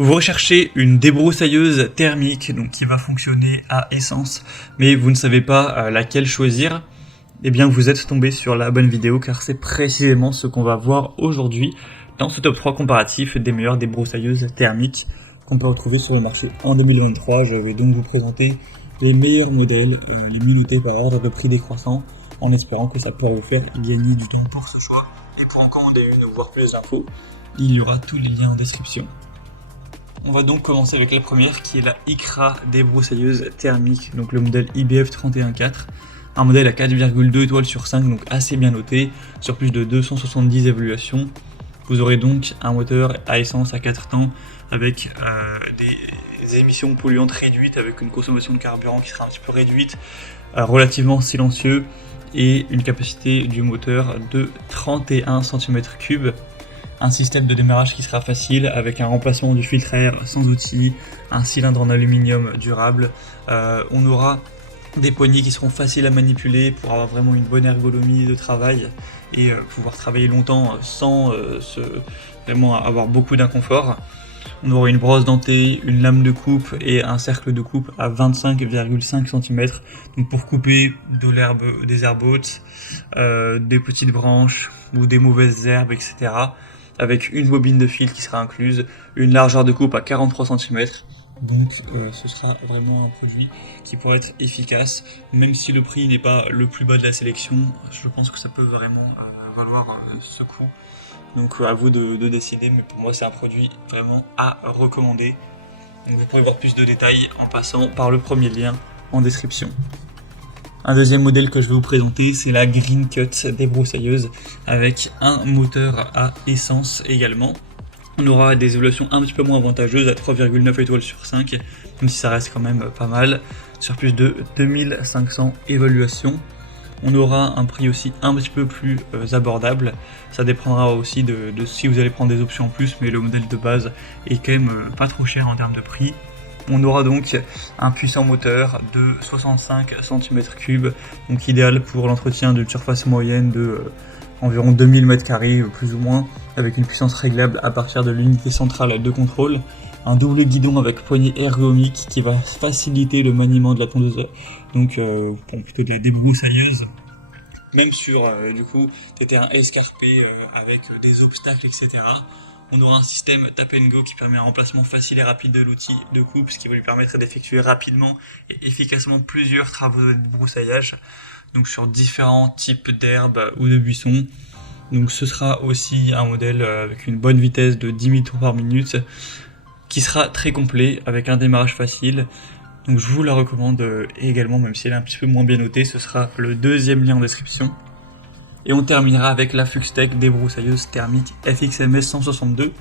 Vous recherchez une débroussailleuse thermique donc qui va fonctionner à essence, mais vous ne savez pas laquelle choisir. Eh bien vous êtes tombé sur la bonne vidéo car c'est précisément ce qu'on va voir aujourd'hui dans ce top 3 comparatif des meilleures débroussailleuses thermiques qu'on peut retrouver sur le marché en 2023. Je vais donc vous présenter les meilleurs modèles, les mieux notés par ordre de prix décroissant, en espérant que ça pourra vous faire gagner du temps pour ce choix. Et pour en commander une ou voir plus d'infos, il y aura tous les liens en description. On va donc commencer avec la première qui est la ICRA débroussailleuse thermique, donc le modèle IBF 314, un modèle à 4,2 étoiles sur 5, donc assez bien noté, sur plus de 270 évaluations. Vous aurez donc un moteur à essence à 4 temps avec des émissions polluantes réduites, avec une consommation de carburant qui sera un petit peu réduite, relativement silencieux et une capacité du moteur de 31 cm3. Un système de démarrage qui sera facile avec un remplacement du filtre à air sans outil, un cylindre en aluminium durable. On aura des poignées qui seront faciles à manipuler pour avoir vraiment une bonne ergonomie de travail et pouvoir travailler longtemps sans vraiment avoir beaucoup d'inconfort. On aura une brosse dentée, une lame de coupe et un cercle de coupe à 25,5 cm, donc pour couper de l'herbe, des herbes hautes, des petites branches ou des mauvaises herbes, etc. Avec une bobine de fil qui sera incluse, une largeur de coupe à 43 cm. Donc ce sera vraiment un produit qui pourrait être efficace, même si le prix n'est pas le plus bas de la sélection. Je pense que ça peut vraiment valoir ce coup. Donc à vous de décider, mais pour moi c'est un produit vraiment à recommander. Donc, vous pouvez voir plus de détails en passant par le premier lien en description. Un deuxième modèle que je vais vous présenter, c'est la Green Cut débroussailleuse avec un moteur à essence également. On aura des évaluations un petit peu moins avantageuses à 3,9 étoiles sur 5, même si ça reste quand même pas mal, sur plus de 2500 évaluations. On aura un prix aussi un petit peu plus abordable, ça dépendra aussi de si vous allez prendre des options en plus, mais le modèle de base est quand même pas trop cher en termes de prix. On aura donc un puissant moteur de 65 cm3, donc idéal pour l'entretien d'une surface moyenne de environ 2000 m², plus ou moins, avec une puissance réglable à partir de l'unité centrale de contrôle. Un double guidon avec poignée ergonomique qui va faciliter le maniement de la tondeuse, donc plutôt de la débroussailleuse. Même sur du coup des terrains escarpés avec des obstacles, etc. On aura un système tap and go qui permet un remplacement facile et rapide de l'outil de coupe, ce qui va lui permettre d'effectuer rapidement et efficacement plusieurs travaux de débroussaillage, donc sur différents types d'herbes ou de buissons. Donc ce sera aussi un modèle avec une bonne vitesse de 10 000 tours par minute, qui sera très complet avec un démarrage facile. Donc je vous la recommande également, même si elle est un petit peu moins bien notée. Ce sera le deuxième lien en description. Et on terminera avec la Fuxtech débroussailleuse thermique FXMS 162,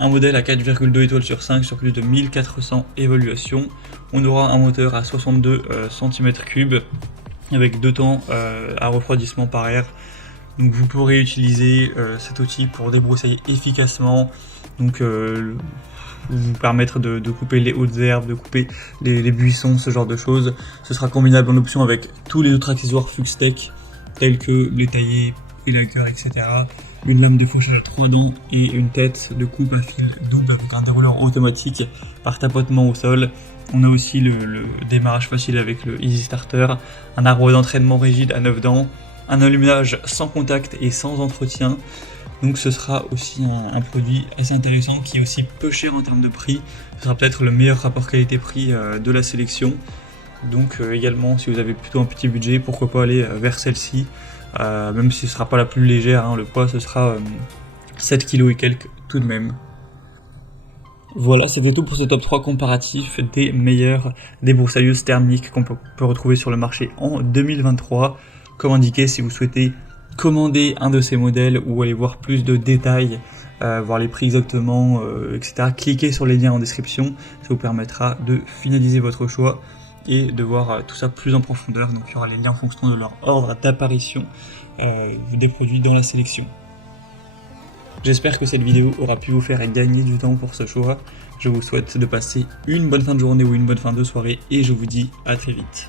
un modèle à 4,2 étoiles sur 5 sur plus de 1400 évaluations. On aura un moteur à 62 cm3 avec 2 temps à refroidissement par air. Donc vous pourrez utiliser cet outil pour débroussailler efficacement, donc vous permettre de couper les hautes herbes, de couper les buissons, ce genre de choses. Ce sera combinable en option avec tous les autres accessoires Fuxtech, tels que les taillés, élagueurs, etc. Une lame de fauchage à 3 dents et une tête de coupe à fil double avec un dérouleur automatique par tapotement au sol. On a aussi le démarrage facile avec le Easy Starter, un arbre d'entraînement rigide à 9 dents, un allumage sans contact et sans entretien. Donc ce sera aussi un produit assez intéressant qui est aussi peu cher en termes de prix. Ce sera peut-être le meilleur rapport qualité-prix de la sélection. Donc également, si vous avez plutôt un petit budget, pourquoi pas aller vers celle-ci, même si ce ne sera pas la plus légère, hein, le poids ce sera 7 kg et quelques tout de même. Voilà, c'était tout pour ce top 3 comparatif des meilleures débroussailleuses thermiques qu'on peut retrouver sur le marché en 2023. Comme indiqué, si vous souhaitez commander un de ces modèles ou aller voir plus de détails, voir les prix exactement, etc., cliquez sur les liens en description, ça vous permettra de finaliser votre choix et de voir tout ça plus en profondeur. Donc il y aura les liens en fonction de leur ordre d'apparition des produits dans la sélection. J'espère que cette vidéo aura pu vous faire gagner du temps pour ce choix. Je vous souhaite de passer une bonne fin de journée ou une bonne fin de soirée et je vous dis à très vite.